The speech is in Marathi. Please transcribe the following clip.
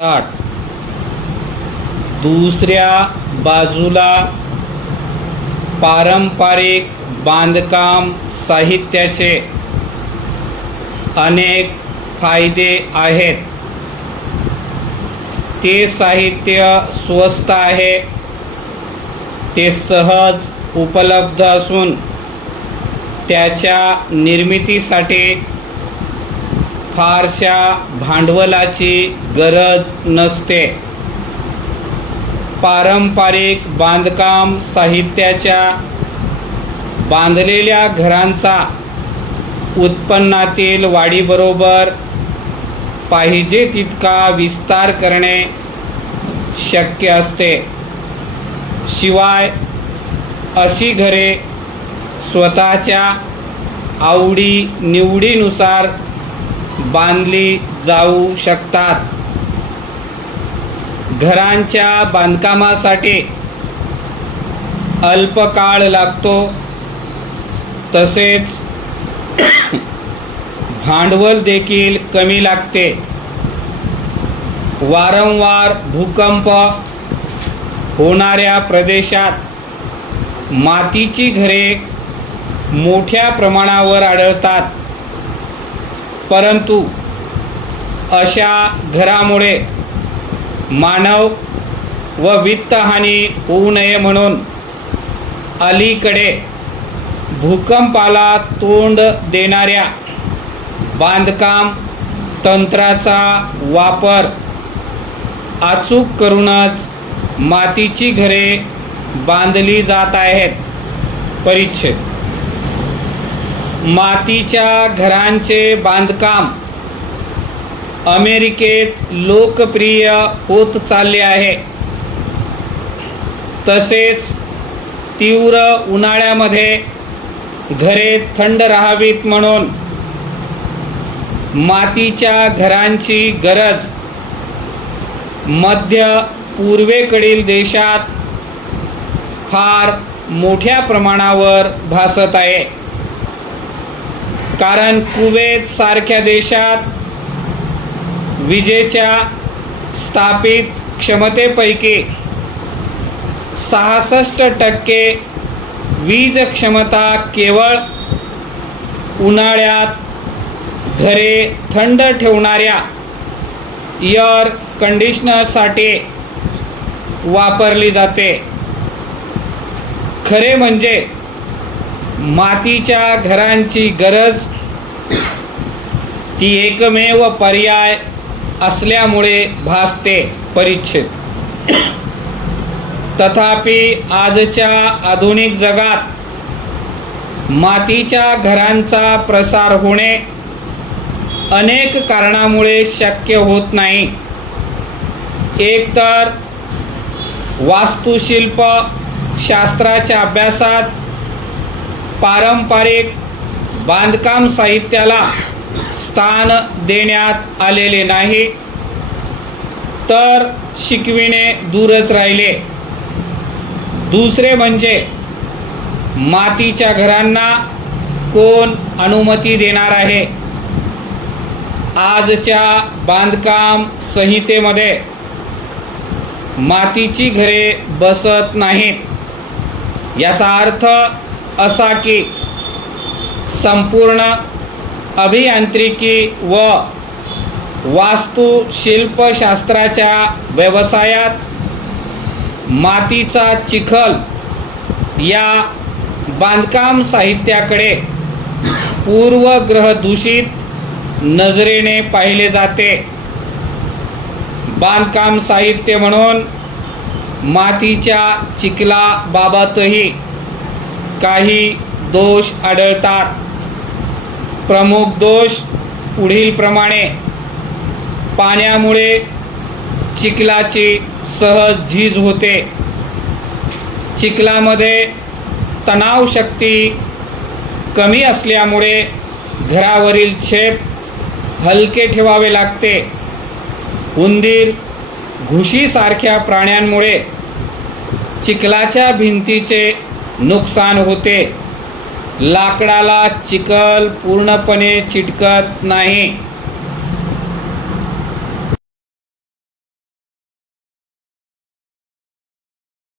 8. दुसऱ्या बाजूला पारंपरिक बांधकाम साहित्याचे अनेक फायदे आहेत. ते साहित्य स्वस्त आहे, ते सहज उपलब्ध असून त्याच्या निर्मितीसाठी फारशा भांडवलाची गरज नसते. पारंपरिक बांधकाम साहित्याच्या बांधलेल्या घरांचा उत्पन्नातील वाढीबरोबर पाहिजे तितका विस्तार करणे शक्य असते. शिवाय अशी घरे स्वतःच्या आवडी निवडीनुसार बांधली जाऊ शकतात. घरांच्या बांधकामासाठी अल्प काळ लागतो, तसेच भांडवल देखील कमी लागते. वारंवार भूकंप होणाऱ्या प्रदेशात मातीची घरे मोठ्या प्रमाणावर आढळतात, परंतु अशा घरामुळे मानव व वित्तहानी होऊ नये म्हणून अलीकडे भूकंपाला तोंड देणाऱ्या बांधकाम तंत्राचा वापर अचूक करूनच मातीची घरे बांधली जात आहेत. परिच्छेद. मातीच्या घरांचे बांधकाम अमेरिकेत लोकप्रिय होत चालले आहे. तसेच तीव्र उन्हाळ्यामध्ये घरे थंड राहावीत म्हणून मातीच्या घरांची गरज मध्य पूर्वेकडील देशात फार मोठ्या प्रमाणावर भासत आहे. कारण कुवेत सारख्या देशात विजेच्या स्थापित क्षमतेपैकी 66% वीज क्षमता केवळ उन्हाळ्यात घरे थंड ठेवणाऱ्या एअर कंडिशनरसाठी वापरली जाते. खरे म्हणजे मातीच्या घरांची गरज ती एकमेव पर्याय असल्यामुळे भासते. परिच्छेद. तथापि आजच्या आधुनिक जगात मातीच्या घरांचा प्रसार होणे अनेक कारणामुळे शक्य होत नाही. एकतर वास्तुशिल्प शास्त्राच्या अभ्यासात पारंपरिक बांधकाम साहित्याला स्थान देण्यात आलेले नाही, तर शिकविणे दूरच राहिले. दुसरे म्हणजे मातीच्या घरांना कोण अनुमती देणार आहे. आजच्या बांधकाम संहितेमध्ये मातीची घरे बसत नाहीत. याचा अर्थ असा की संपूर्ण अभियांत्रिकी व वास्तुशिल्पशास्त्राच्या व्यवसायात मातीचा चिखल या बांधकाम साहित्याकडे पूर्वग्रहदूषित नजरेने पाहिले जाते. बांधकाम साहित्य म्हणून मातीच्या चिखलाबाबतही काही दोष आढळतात. प्रमुख दोष पुढीलप्रमाणे: पाण्यामुळे चिखलाची सहज झीज होते. चिखलामध्ये तणावशक्ती कमी असल्यामुळे घरावरील छेप हलके ठेवावे लागते. उंदीर, घुशीसारख्या प्राण्यांमुळे चिखलाच्या भिंतीचे नुकसान होते. लाकडाला चिखल पूर्णपणे चिटकत नाही.